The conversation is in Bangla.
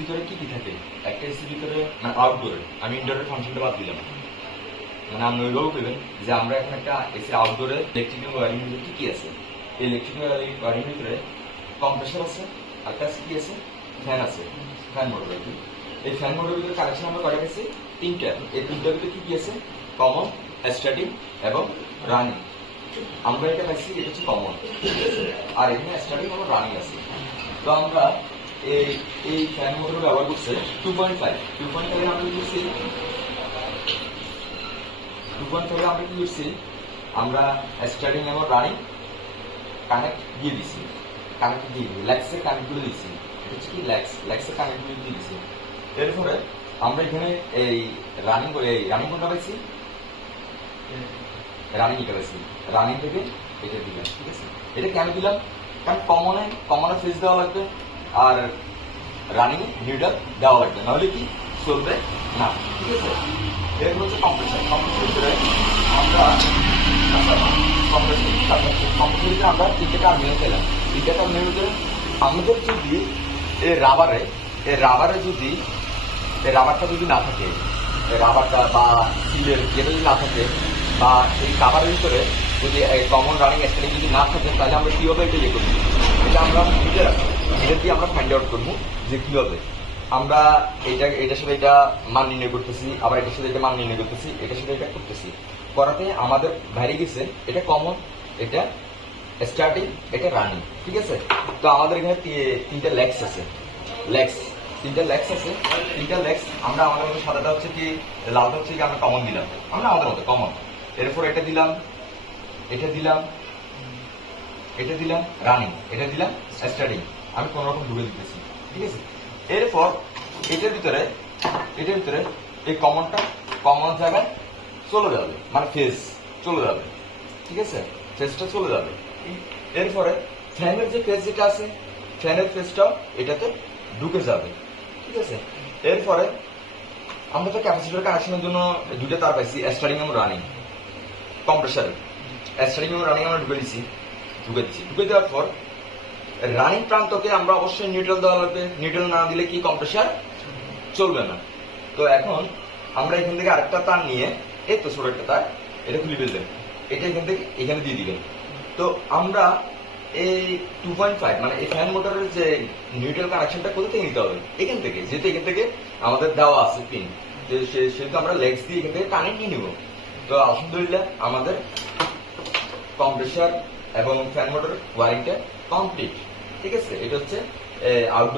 ভিতরে কি কি থাকে? একটা এসির ভিতরে মানে আউটডোরে, আমি ইনডোরের ফাংশনটা বাদ দিলাম। মানে আপনি ওইভাবে করবেন যে আমরা এখন একটা এসি আউটডোরে ইলেকট্রিক্যাল ওয়ারিং ভিতরে কি কি আছে? এই ইলেকট্রিক্যাল ওয়ারিং ভিতরে কম্প্রেসর আছে, আর কাছে কি আছে? ফ্যান আছে, ফ্যান মোটর আর কি। এই ফ্যান মোটরের ভিতরে কানেকশন আমরা কয়টা পেয়েছি? তিনটা। এই তিনটার ভিতরে কি কি আছে? কমন, স্টার্টিং এবং রানিং। আমরা এটা পাইছি, এটা হচ্ছে কমন, আর এখানে স্টার্টিং এবং রানিং আছে। তো আমরা এই এই ফ্যান মোটর ব্যবহার করছে 2.5 আমরা কি করছি? 2.5 আমরা কি করছি? আমরা স্টার্টিং এবং রানিং কানেক্ট দিয়ে দিছি, কানেক্ট দিয়ে দিই ল্যাক্সের কানেক্ট গুলো দিছি। এটা হচ্ছে কি ল্যাক্সের কানেক্ট গুলো দিয়ে দিছি। এরপরে আমরা এখানে এই রানিং কোনটা পাইছি? রানিং এটা পাইছি। রানিং থেকে এটা দিলাম, ঠিক আছে? এটা কেন দিলাম? কারণ কমনে ফেজ দেওয়া লাগবে, আর রানিং নিউডাল দেওয়া লাগবে, নাহলে কি চলবে না, ঠিক আছে? এরপর হচ্ছে কম্প্রেসার ভিতরে আমরা কম্প্রেসার আমরা তিনটে টার্মিনাল পেলাম। তিনটে টার্মিনাল ভিতরে আমাদের যদি এই রাবারে যদি এই রাবারটা যদি না থাকে, এই রাবারটা বা সিলের যেটা যদি না থাকে, বা এই কাভারের ভিতরে যদি কমন রানিং স্টার্টিং যদি না থাকে, তাহলে আমরা কিভাবে এটা ইয়ে করবো? এটা আমরা এটা দিয়ে আমরা ফাইন্ড আউট করবো যে কিভাবে আমরা এটার সাথে এটা মান নির্ণয় করতেছি, আবার এটার সাথে এটা মান নির্ণয় করতেছি, এটার সাথে এটা করতেছি, করাতে আমাদের ভ্যারি গেছে এটা কমন, এটা স্টার্টিং, এটা রানিং, ঠিক আছে? তো আমাদের এখানে তিনটা লেগস আছে, তিনটা লেগস আমরা আমাদের মধ্যে সাদাটা হচ্ছে কি, লালটা হচ্ছে কি আমরা কমন দিলাম, আমরা আমাদের মতো কমন। এরপর এটা দিলাম রানিং, এটা দিলাম স্টার্টিং। আমি কোন রকম ঢুকে দিতেছি, ঠিক আছে? এরপর এটার ভিতরে এই কমন জায়গায় চলে যাবে, মানে ফেজ চলে যাবে, ঠিক আছে? ফেজটা চলে যাবে। এরপরে ফ্যানের যে ফেজ যেটা আছে, ফ্যানের ফেজটাও এটাতে ঢুকে যাবে, ঠিক আছে? এরপরে আমরা তো ক্যাপাসিটর কানেকশনের জন্য দুটো তার পাইছি, স্টার্টিং এবং রানিং। কম্প্রেসারে স্টার্টিং এবং রানিং আমরা ঢুকে দেওয়ার পর রানিং প্রান্তকে আমরা অবশ্যই নিউট্রাল দেওয়া লাগবে। নিউট্রাল না দিলে কি কম্প্রেসার চলবে না। তো এখন আমরা এখান থেকে আরেকটা তার নিয়ে, এই তো ছোট একটা তার, এটা খুলে ফেলবেন, এটা এখান থেকে এখানে দিয়ে দিবেন। তো আমরা এই 2.5 মানে এই ফ্যান মোটরের যে নিউট্রাল কানেকশনটা কোথা থেকে নিতে হবে? এখান থেকে, যেহেতু এখান থেকে আমাদের দেওয়া আছে পিন, সেহেতু আমরা লেগস দিয়ে এখান থেকে কানেক্ট নিয়ে নিব। তো আলহামদুলিল্লাহ আমাদের কম্প্রেসার এবং ফ্যান মোটর ওয়ারিংটা কমপ্লিট, ঠিক আছে? এটা হচ্ছে আউটডোর